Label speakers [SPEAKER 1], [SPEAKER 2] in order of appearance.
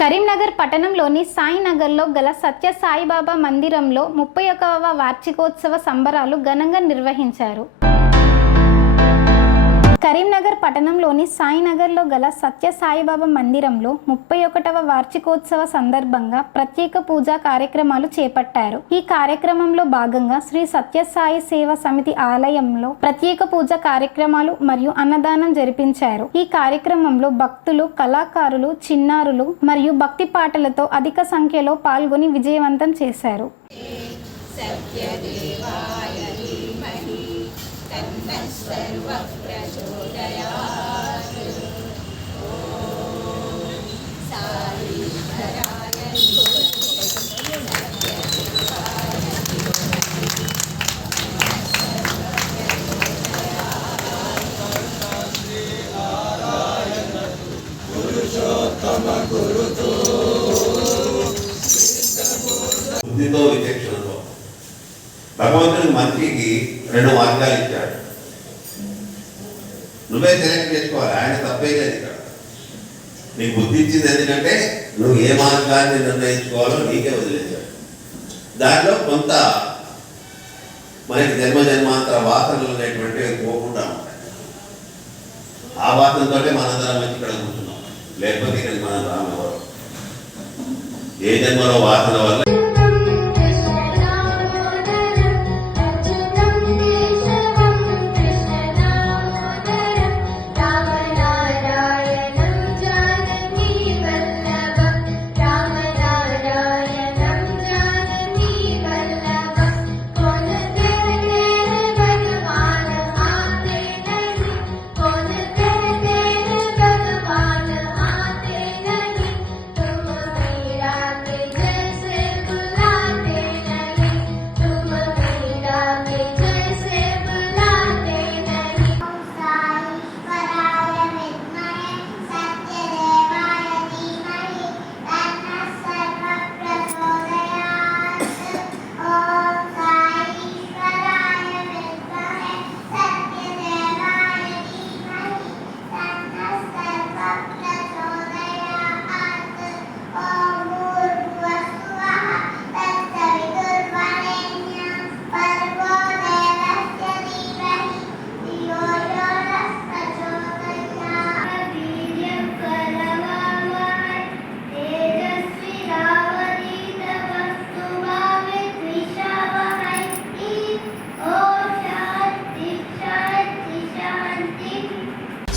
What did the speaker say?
[SPEAKER 1] కరీంనగర్ పట్టణంలోని సాయినగర్లో గల సత్య సాయిబాబా మందిరంలో ముప్పై ఒకవ వార్షికోత్సవ సంబరాలు ఘనంగా నిర్వహించారు. కరీంనగర్ పట్టణంలోని సాయినగర్లో గల సత్య సాయిబాబా మందిరంలో ముప్పై ఒకటవ వార్షికోత్సవ సందర్భంగా ప్రత్యేక పూజా కార్యక్రమాలు చేపట్టారు. ఈ కార్యక్రమంలో భాగంగా శ్రీ సత్య సాయి సేవ సమితి ఆలయంలో ప్రత్యేక పూజ కార్యక్రమాలు మరియు అన్నదానం జరిపించారు. ఈ కార్యక్రమంలో భక్తులు కళాకారులు చిన్నారులు మరియు భక్తి పాటలతో అధిక సంఖ్యలో పాల్గొని విజయవంతం చేశారు.
[SPEAKER 2] బుద్ధితో విచక్షణతో భగవంతుడు మనిషికి రెండు మార్గాలు ఇచ్చాడు. నువ్వే సెలెక్ట్ చేసుకోవాలి ఆయన తప్పే లేదు ఇక్కడ నీకు బుద్ధి ఇచ్చింది ఎందుకంటే నువ్వు ఏ మార్గాన్ని నిర్ణయించుకోవాలో నీకే వదిలేశాడు. దానిలో కొంత మనకి జన్మ జన్మాంతర వాసనలు అనేటువంటివి పోకుండా ఉంటాయి. ఆ వాసనతోటే మనందరం వచ్చి ఇక్కడ కూర్చుంటాం. లేకపోతే ఇక్కడికి మనం రాము ఎవరు? ఏ జన్మలో వాసన వల్ల